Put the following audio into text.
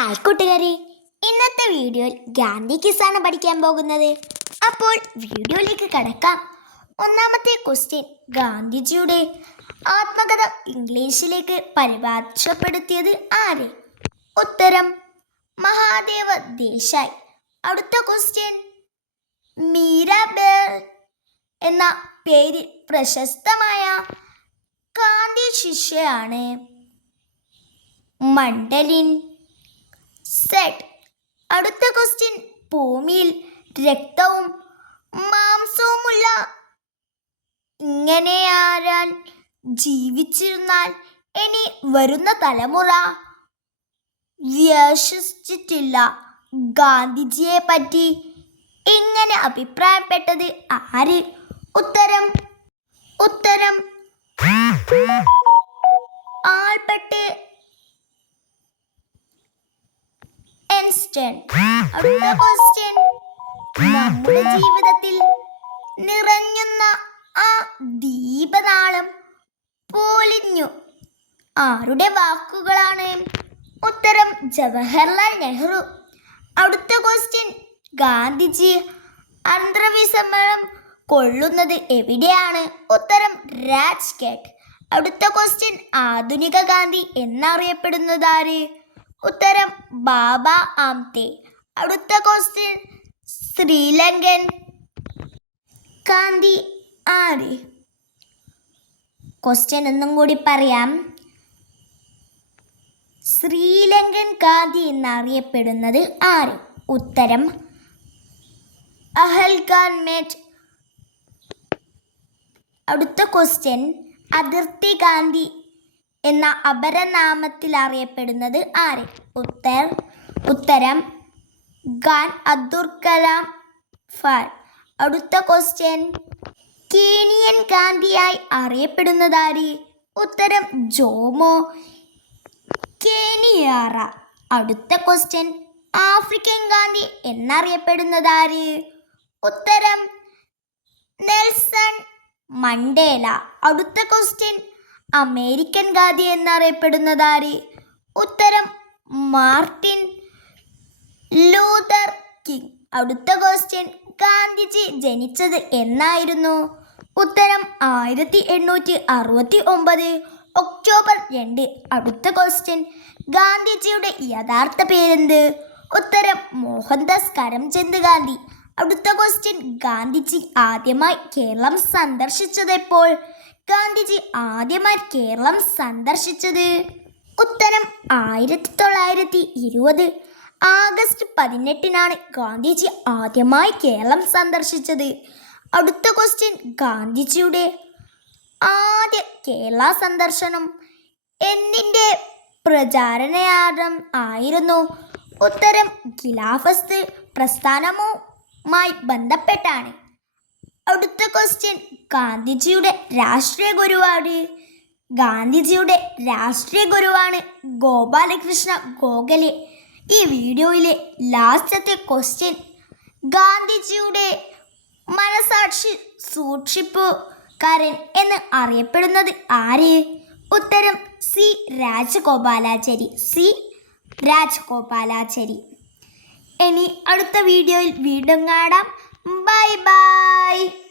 Hi കൂട്ടുകാരെ. ഇന്നത്തെ വീഡിയോയിൽ ഗാന്ധി കിസാണ് പഠിക്കാൻ പോകുന്നത്. അപ്പോൾ വീഡിയോയിലേക്ക് കടക്കാം. ഒന്നാമത്തെ ക്വസ്റ്റ്യൻ ഗാന്ധിജിയുടെ ആത്മകഥ ഇംഗ്ലീഷിലേക്ക് പരിഭാഷപ്പെടുത്തിയത് ആര്? ഉത്തരം മഹാദേവ ദേശായി. അടുത്ത ക്വസ്റ്റ്യൻ മീരാബേൽ എന്ന പേരിൽ പ്രശസ്തമായ ഗാന്ധി ശിഷ്യയാണ് മണ്ഡലിൻ. സെറ്റ് അടുത്ത ക്വസ്റ്റ്യൻ ഭൂമിയിൽ രക്തവും മാംസവുമുള്ള ഇങ്ങനെ ആരാൻ ജീവിച്ചിരുന്നാൽ ഇനി വരുന്ന തലമുറ വിശ്വസിച്ചിട്ടില്ല. ഗാന്ധിജിയെ പറ്റി ഇങ്ങനെ അഭിപ്രായപ്പെട്ടത് ആര്? ഉത്തരം ഉത്തരം. ആൾപ്പെട്ട് എൻസ്റ്റൺ അടുത്ത ക്വസ്റ്റ്യൻ നമ്മുടെ ജീവിതത്തിൽ നിറഞ്ഞുന്ന ആ ദീപനാളം പോലിഞ്ഞു ആരുടെ വാക്കുകളാണ്? ഉത്തരം ജവഹർലാൽ നെഹ്റു. അടുത്ത ക്വസ്റ്റ്യൻ ഗാന്ധിജി അന്തർവിസമ്മേളനം കൊള്ളുന്നത് എവിടെയാണ്? ഉത്തരം രാജ്ഘട്ട്. അടുത്ത ക്വസ്റ്റ്യൻ ആധുനിക ഗാന്ധി എന്നറിയപ്പെടുന്നത് ആര്? ഉത്തരം ബാബ ആംതെ അടുത്ത ക്വസ്റ്റ്യൻ ശ്രീലങ്കൻ കാന്തി ആര്? ക്വസ്റ്റ്യൻ ഒന്നും കൂടി പറയാം. ശ്രീലങ്കൻ ഗാന്ധി എന്നറിയപ്പെടുന്നത് ആര്? ഉത്തരം അഹൽഖാൻ മേറ്റ്. അടുത്ത ക്വസ്റ്റ്യൻ അതിർത്തി ഗാന്ധി എന്ന അപരനാമത്തിൽ അറിയപ്പെടുന്നത് ആര്? ഉത്തർ ഉത്തരം ഖാൻ അബ്ദുൽ കലാം ഫാൻ അടുത്ത ക്വസ്റ്റ്യൻ കീനിയൻ ഗാന്ധിയായി അറിയപ്പെടുന്നത് ആര്? ഉത്തരം ജോമോ. കേനിയാറ. അടുത്ത ക്വസ്റ്റ്യൻ ആഫ്രിക്കൻ ഗാന്ധി എന്നറിയപ്പെടുന്നത് ആര്? ഉത്തരം നെൽസൺ മണ്ടേല. അടുത്ത ക്വസ്റ്റ്യൻ അമേരിക്കൻ ഗാന്ധി എന്നറിയപ്പെടുന്നതാര്? ഉത്തരം മാർട്ടിൻ ലൂതർ കിങ്. അടുത്ത ക്വസ്റ്റ്യൻ ഗാന്ധിജി ജനിച്ചത് എന്നായിരുന്നു? ഉത്തരം ആയിരത്തി എണ്ണൂറ്റി അറുപത്തി ഒമ്പത് ഒക്ടോബർ രണ്ട്. അടുത്ത ക്വസ്റ്റ്യൻ ഗാന്ധിജിയുടെ യഥാർത്ഥ പേരെന്ത്? ഉത്തരം മോഹൻദാസ് കരംചന്ദ് ഗാന്ധി. അടുത്ത ക്വസ്റ്റ്യൻ ഗാന്ധിജി ആദ്യമായി കേരളം സന്ദർശിച്ചത് എപ്പോൾ? ഗാന്ധിജി ആദ്യമായി കേരളം സന്ദർശിച്ചത് ഉത്തരം ആയിരത്തി തൊള്ളായിരത്തി ഇരുപത് ആഗസ്റ്റ് പതിനെട്ടിനാണ് ഗാന്ധിജി ആദ്യമായി കേരളം സന്ദർശിച്ചത്. അടുത്ത ക്വസ്റ്റ്യൻ ഗാന്ധിജിയുടെ ആദ്യ കേരള സന്ദർശനം എന്തിന്റെ പ്രചാരണയാരം ആയിരുന്നു. ഉത്തരം ഖിലാഫത്ത് പ്രസ്ഥാനവുമായി ബന്ധപ്പെട്ടാണ്. അടുത്ത ക്വസ്റ്റ്യൻ ഗാന്ധിജിയുടെ രാഷ്ട്രീയ ഗുരുവാണ്. ഗാന്ധിജിയുടെ രാഷ്ട്രീയ ഗുരുവാണ് ഗോപാലകൃഷ്ണ ഗോഖലെ. ഈ വീഡിയോയിലെ ലാസ്റ്റത്തെ ക്വസ്റ്റ്യൻ ഗാന്ധിജിയുടെ മനസാക്ഷി സൂക്ഷിപ്പുകാരൻ എന്ന് അറിയപ്പെടുന്നത് ആര്? ഉത്തരം സി രാജഗോപാലാചാരി. സി രാജഗോപാലാചാരി. ഇനി അടുത്ത വീഡിയോയിൽ വീണ്ടും കാണാം. Bye bye.